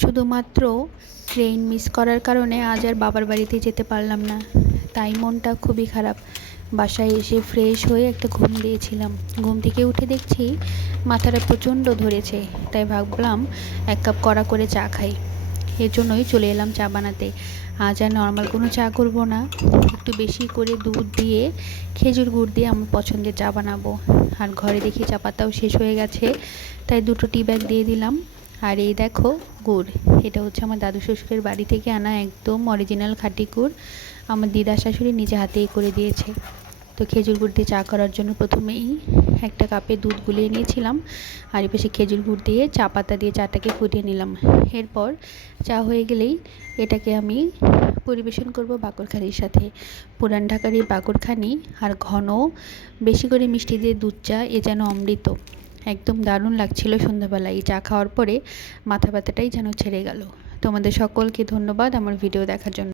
শুধুমাত্র train miss করার কারণে আজ আর বাবার বাড়িতে যেতে পারলাম না, তাই মনটা খুবই খারাপ। বাসায় এসে ফ্রেশ হয়ে একটা ঘুম দিয়েছিলাম। ঘুম থেকে উঠে দেখছি মাথাটা প্রচণ্ড ধরেছে, তাই ভাবলাম এক কাপ কড়া করে চা খাই। এর জন্যই চলে এলাম চা বানাতে। আজ আর নর্মাল কোনো চা করব না, একটু বেশি করে দুধ দিয়ে খেজুর গুড় দিয়ে আমার পছন্দের চা বানাবো। আর ঘরে দেখি চা পাতাও শেষ হয়ে গেছে, তাই 2টো টি ব্যাগ দিয়ে দিলাম। আর এই দেখো গুড়, এটা হচ্ছে আমার দাদু শ্বশুরের বাড়ি থেকে আনা একদম অরিজিনাল খাঁটি গুড়। আমার দিদা শাশুড়ি নিজে হাতেই করে দিয়েছে। তো খেজুর গুড় দিয়ে চা করার জন্য প্রথমেই একটা কাপে দুধ গুলিয়ে নিয়েছিলাম, আর এপাশে খেজুর গুড় দিয়ে চা পাতা দিয়ে চাটাকে ফুটিয়ে নিলাম। এরপর চা হয়ে গেলেই এটাকে আমি পরিবেশন করব বাকরখানির সাথে। পুরান ঢাকার এই বাকরখানি আর ঘন বেশি করে মিষ্টি দিয়ে দুধ চা, এ যেন অমৃত। একদম দারুণ লাগছিল সন্ধ্যাবেলায় এই চা খাওয়ার পরে, মাথা ব্যথাটাই যেন ছেড়ে গেল। তোমাদের সকলকে ধন্যবাদ আমার ভিডিও দেখার জন্য।